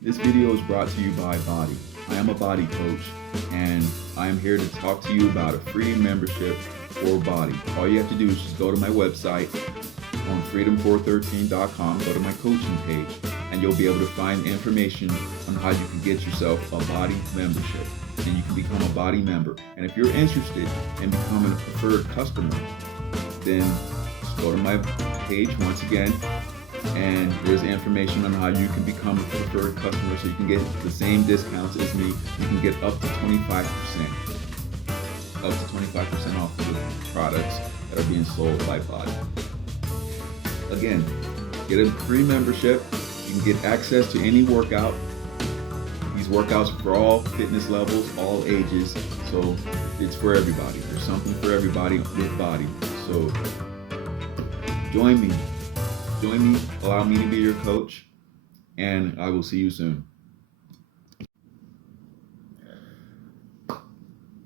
This video is brought to you by Body. I am a body coach and I am here to talk to you about a free membership for Body. All you have to do is just go to my website on freedom413.com, go to my coaching page, and you'll be able to find information on how you can get yourself a Body membership and you can become a Body member. And if you're interested in becoming a preferred customer, then just go to my page once again, and there's information on how you can become a preferred customer so you can get the same discounts as me. You can get up to 25%. Up to 25% off of the products that are being sold by Body. Again, get a free membership. You can get access to any workout. These workouts are for all fitness levels, all ages. So it's for everybody. There's something for everybody with Body. So join me. Allow me to be your coach, and I will see you soon.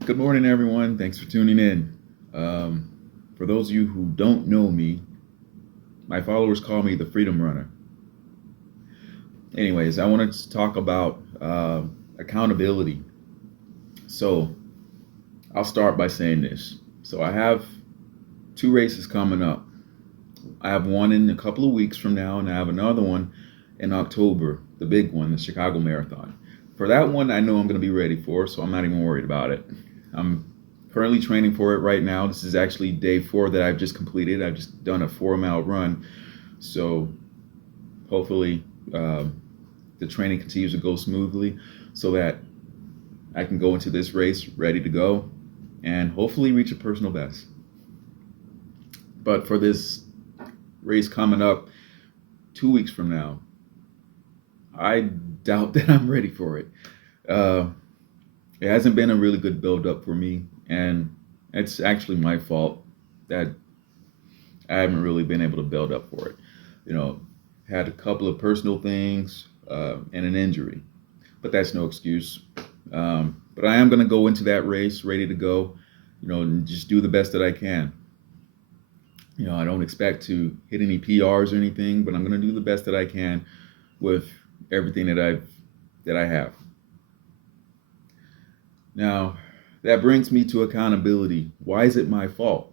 Good morning, everyone. Thanks for tuning in. For those of you who don't know me, my followers call me the Freedom Runner. Anyways, I wanted to talk about accountability. So I'll start by saying this. So I have 2 races coming up. I have one in a couple of weeks from now, and I have another one in October, the big one, the Chicago Marathon. For that one, I know I'm going to be ready for, so I'm not even worried about it. I'm currently training for it right now. This is actually day 4 that I've just completed. I've just done a 4-mile run. So hopefully the training continues to go smoothly so that I can go into this race ready to go and hopefully reach a personal best. But for this race coming up 2 weeks from now, I doubt that I'm ready for it. It hasn't been a really good build up for me, and it's actually my fault that I haven't really been able to build up for it. Had a couple of personal things and an injury, but that's no excuse. But I am going to go into that race ready to go, and just do the best that I can. I don't expect to hit any PRs or anything, but I'm going to do the best that I can with everything that I have. Now, that brings me to accountability. Why is it my fault?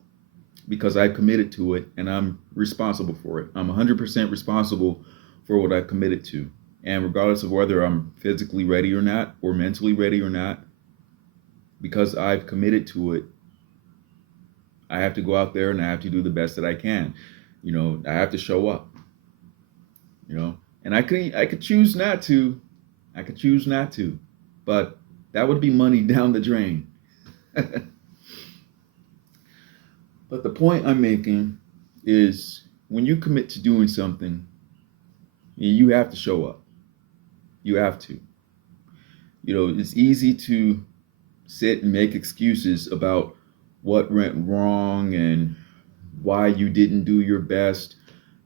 Because I've committed to it and I'm responsible for it. I'm 100% responsible for what I've committed to. And regardless of whether I'm physically ready or not, or mentally ready or not, because I've committed to it, I have to go out there and I have to do the best that I can. I have to show up. And I could choose not to. I could choose not to. But that would be money down the drain. But the point I'm making is when you commit to doing something, you have to show up. You have to. It's easy to sit and make excuses about what went wrong and why you didn't do your best,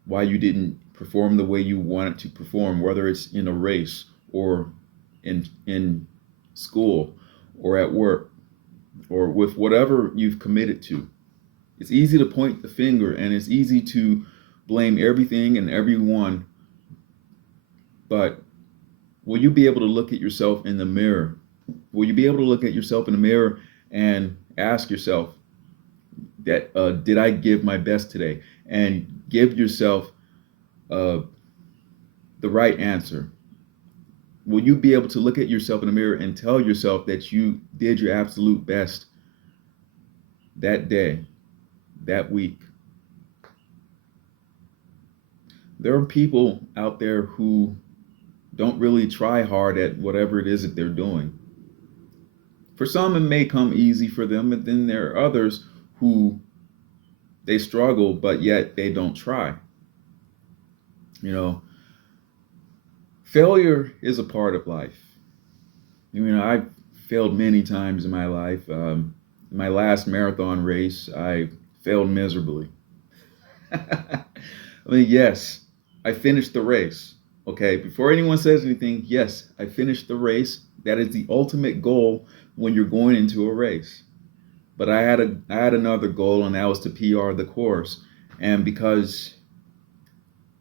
why you didn't perform the way you wanted to perform, whether it's in a race or in school or at work or with whatever you've committed to. It's easy to point the finger and it's easy to blame everything and everyone, but will you be able to look at yourself in the mirror? Will you be able to look at yourself in the mirror and ask yourself that did I give my best today? And give yourself the right answer. Will you be able to look at yourself in the mirror and tell yourself that you did your absolute best that day, that week? There are people out there who don't really try hard at whatever it is that they're doing. For some, it may come easy for them, but then there are others who they struggle, but yet they don't try. Failure is a part of life. I've failed many times in my life. In my last marathon race, I failed miserably. Yes, I finished the race. Okay, before anyone says anything, yes, I finished the race. That is the ultimate goal when you're going into a race. But I had another goal, and that was to PR the course. And because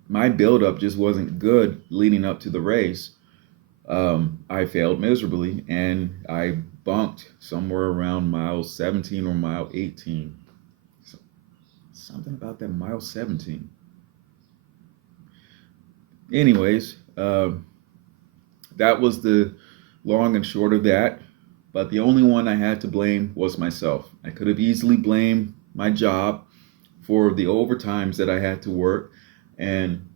my buildup just wasn't good leading up to the race, I failed miserably and I bunked somewhere around mile 17 or mile 18. So, something about that mile 17. Anyways, that was the long and short of that. But the only one I had to blame was myself. I could have easily blamed my job for the overtimes that I had to work and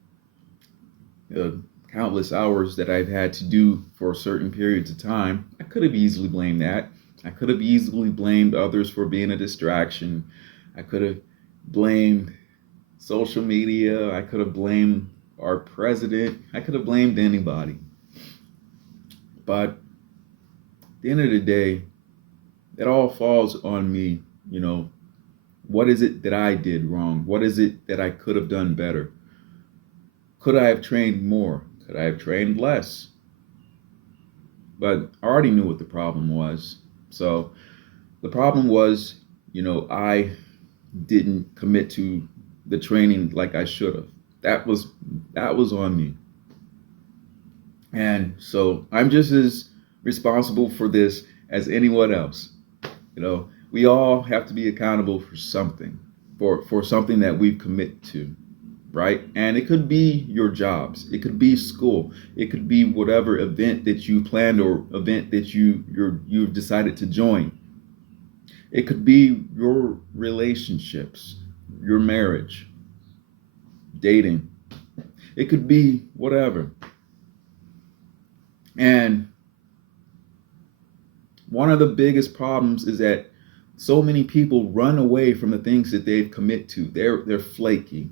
the countless hours that I've had to do for certain periods of time. I could have easily blamed that. I could have easily blamed others for being a distraction. I could have blamed social media. I could have blamed our president. I could have blamed anybody. But at the end of the day, it all falls on me. You know, what is it that I did wrong? What is it that I could have done better? Could I have trained more? Could I have trained less? But I already knew what the problem was. So the problem was, I didn't commit to the training like I should have. That was on me. And so I'm just as responsible for this as anyone else. We all have to be accountable for something, for something that we've committed to, right? And it could be your jobs, it could be school, it could be whatever event that you planned or event that you've decided to join. It could be your relationships, your marriage, dating. It could be whatever. And one of the biggest problems is that so many people run away from the things that they've commit to. They're flaky.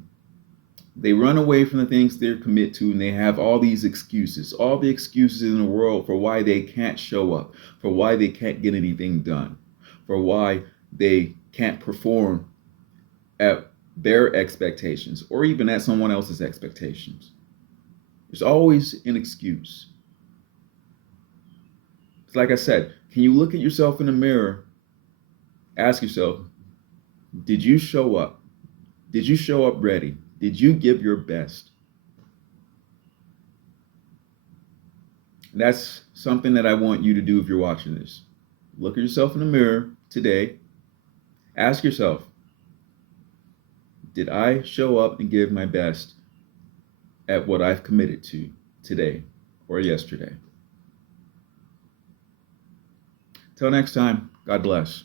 They run away from the things they're commit to, and they have all these excuses, all the excuses in the world for why they can't show up, for why they can't get anything done, for why they can't perform at their expectations or even at someone else's expectations. There's always an excuse. It's like I said, can you look at yourself in the mirror, ask yourself, did you show up? Did you show up ready? Did you give your best? That's something that I want you to do if you're watching this. Look at yourself in the mirror today. Ask yourself, did I show up and give my best at what I've committed to today or yesterday? Till next time, God bless.